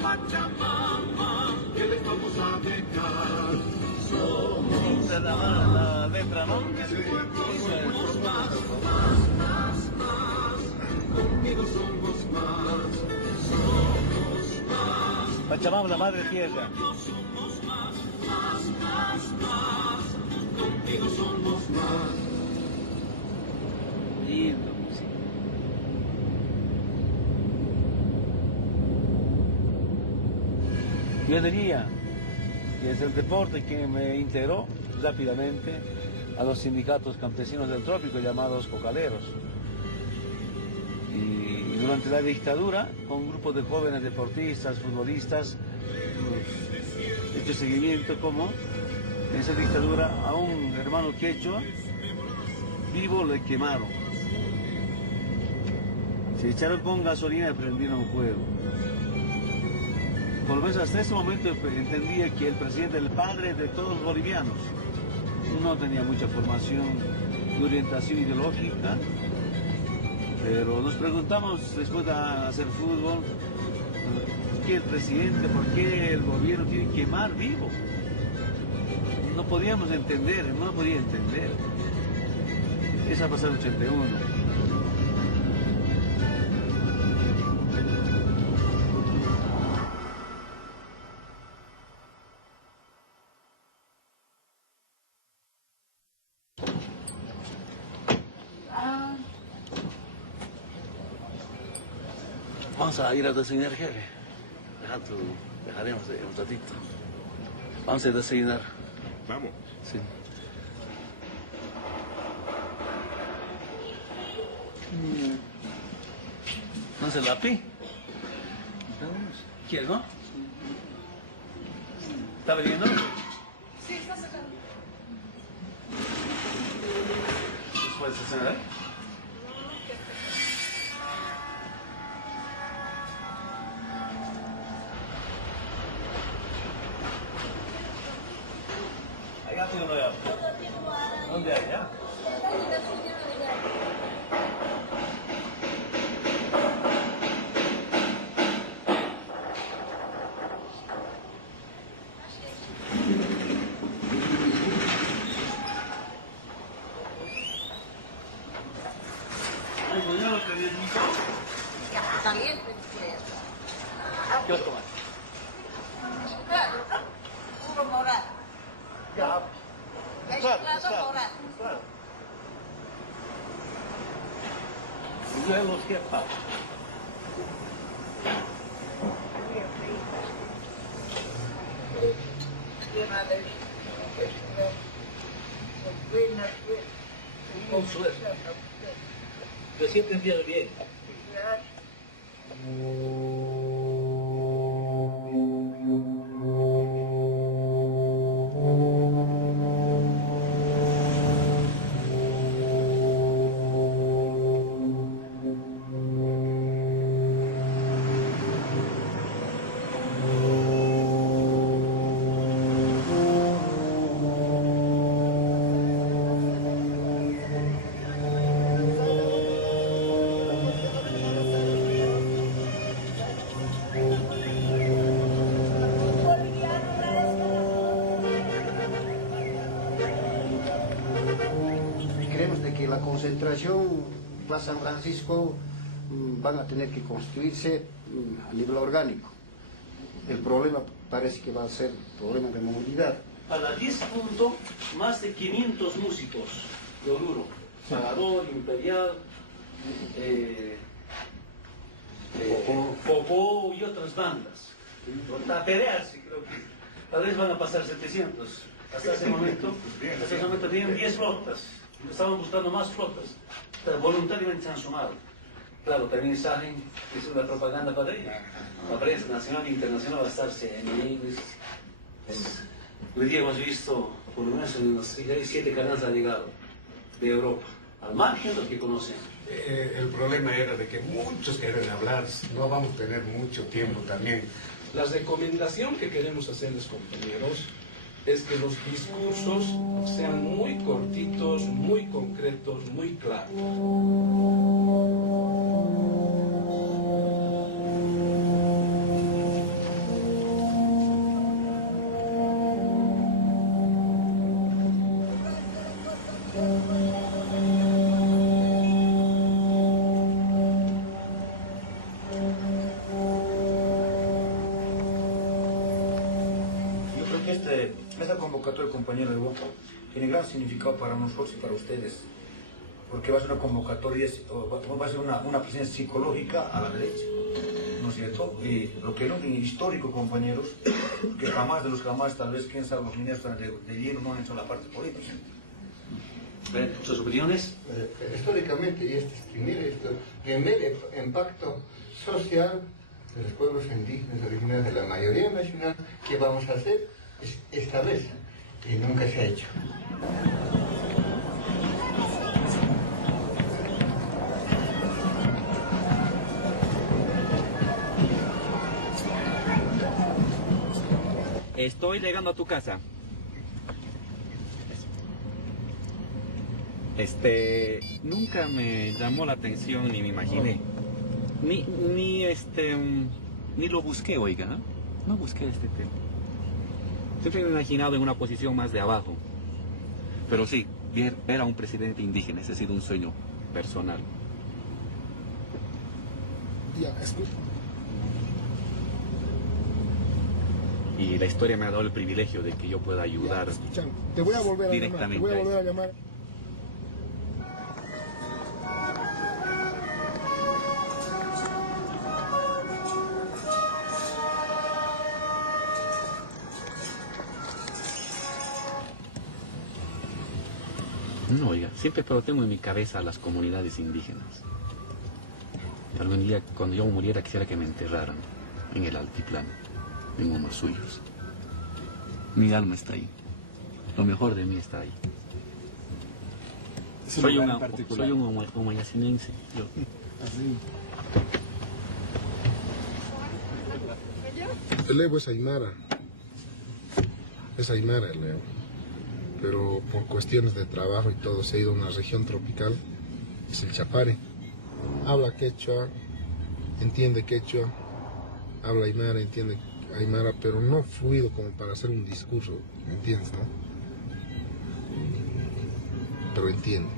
Pachamama, que les vamos a dejar. Somos la letra, ¿no? Sí. Somos más, conmigo somos más. Somos más. Pachamama, la madre tierra. Somos más, conmigo somos más. Lindo. Yo diría que es el deporte que me integró rápidamente a los sindicatos campesinos del trópico llamados cocaleros. Y durante la dictadura, con grupos de jóvenes deportistas, futbolistas, he hecho seguimiento como en esa dictadura a un hermano quechua vivo le quemaron. Se echaron con gasolina y prendieron fuego. Por lo menos hasta ese momento entendía que el presidente era el padre de todos los bolivianos. No tenía mucha formación y orientación ideológica, pero nos preguntamos después de hacer fútbol, ¿por qué el presidente, por qué el gobierno tiene que quemar vivo? No podíamos entender, no lo podía entender. Eso ha pasado en 81. Vamos a ir a desayunar, jefe. Dejaremos un ratito. Vamos a desayunar. Vamos. Sí. ¿No se la pi? ¿Quieres, no? ¿Está bebiendo? Sí, está sacando. ¿Puedes cenar? Allá tengo uno ya. ¿Dónde hay ya? Caliente, ¿Qué vas a tomar? puro morado. Ya. Claro, morado. Claro. Y luego, ¿qué pasa? Con suerte. Yo siempre entiendo bien. Creemos de que la concentración Plaza San Francisco van a tener que construirse a nivel orgánico. El problema parece que va a ser problema de movilidad. Para 10 puntos, más de 500 músicos de Oruro. Pagador, Imperial, Popó y otras bandas. Para pelearse, creo que tal vez van a pasar 700. Hasta ese momento tenían 10 flotas. Estaban buscando más flotas. Pero voluntariamente se han sumado. Claro, también saben que es una propaganda para ellos. La prensa nacional e internacional va a estar CNN. Hoy día hemos visto, por lo menos en los 7 canales han llegado de Europa, al margen de lo que conocen. El problema era de que muchos quieren hablar, no vamos a tener mucho tiempo también. La recomendación que queremos hacerles, compañeros, es que los discursos sean muy cortitos, muy concretos, muy claros. esta convocatoria, compañero Evo, tiene gran significado para nosotros y para ustedes, porque va a ser una convocatoria, va a ser una presencia psicológica a la derecha, ¿no es cierto? Y lo que no es histórico, compañeros, que jamás de los jamás, tal vez, quién sabe, los ministros de hielo no han hecho la parte política. ¿Sus opiniones? Históricamente, y este es primer impacto social de los pueblos indígenas originarios de la mayoría nacional que vamos a hacer esta vez, y nunca se ha hecho. Estoy llegando a tu casa. Nunca me llamó la atención ni me imaginé. Ni lo busqué, oiga. No busqué este tema. Siempre me he imaginado en una posición más de abajo. Pero sí, ver a un presidente indígena, ese ha sido un sueño personal. Ya, escucha. Y la historia me ha dado el privilegio de que yo pueda ayudar Te voy a volver a directamente. llamar. Te voy a volver a llamar. No, oiga, siempre pero tengo en mi cabeza a las comunidades indígenas. Algún día, cuando yo muriera, quisiera que me enterraran en el altiplano, en unos suyos. Mi alma está ahí. Lo mejor de mí está ahí. Soy un humayacinense. Yo. El Evo es Aymara. Es Aymara el Evo. Pero por cuestiones de trabajo y todo se ha ido a una región tropical, es el Chapare. Habla quechua, entiende quechua, habla Aymara, entiende Aymara, pero no fluido como para hacer un discurso, ¿entiendes, no? Pero entiende.